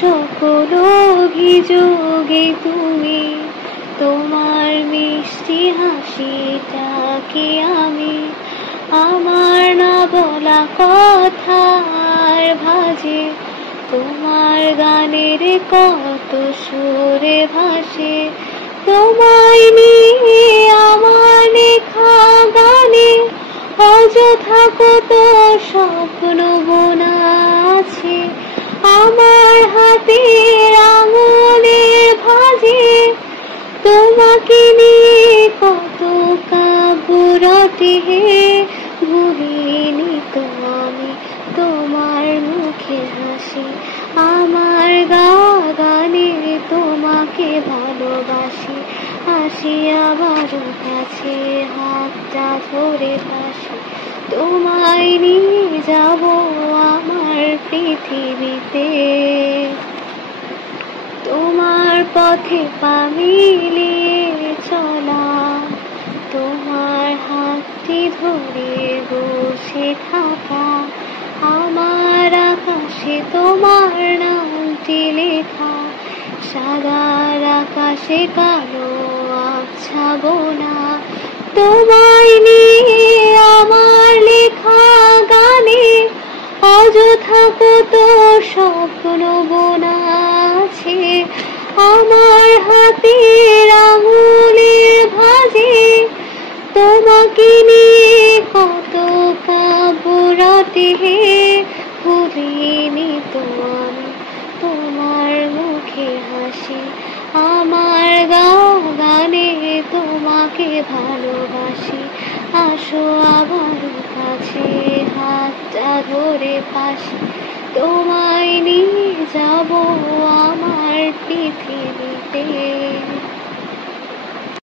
সকল অভিযোগে তুমি, তোমার মিষ্টি হাসিটাকে আমি আমার না বলা কথার ভাজে, তোমার গানের কত সুরে ভাসে, তোমায় নিয়ে আমার লেখা গানে অযথা কত স্বপ্ন বোনা আছে, আমার হাতের আঙুলের ভাঁজে তোমাকে নিয়ে কত কাব্য রটে, ভুলিনি তো আমি তোমার মুখে হাসি, আমার গানে তোমাকে ভালোবাসি, আসি আবার কাছে হাতটা ধরে পাশে, তোমায় নিয়ে যাব আমার পৃথিবীতে, তোমার পথে পা মিলিয়ে চলা, তোমার হাতটি ধরে বসে থাকা, আমার আকাশে তোমার নামটি লেখা, সাদার আকাশে কালো আবছা বোনা, তোমায় নিয়ে আমার লেখা গানে অযথা কত স্বপ্ন বোনা আছে, আমার হাতের আঙুলের ভাঁজে তোমাকে নিয়ে কত কাব্য রটে, ভুলিনি তো আমি তোমার মুখে হাসি, আমার গানে তোমাকে ভালোবাসি, আসো আবার কাছে হাতটা ধরে পাশে, তোমার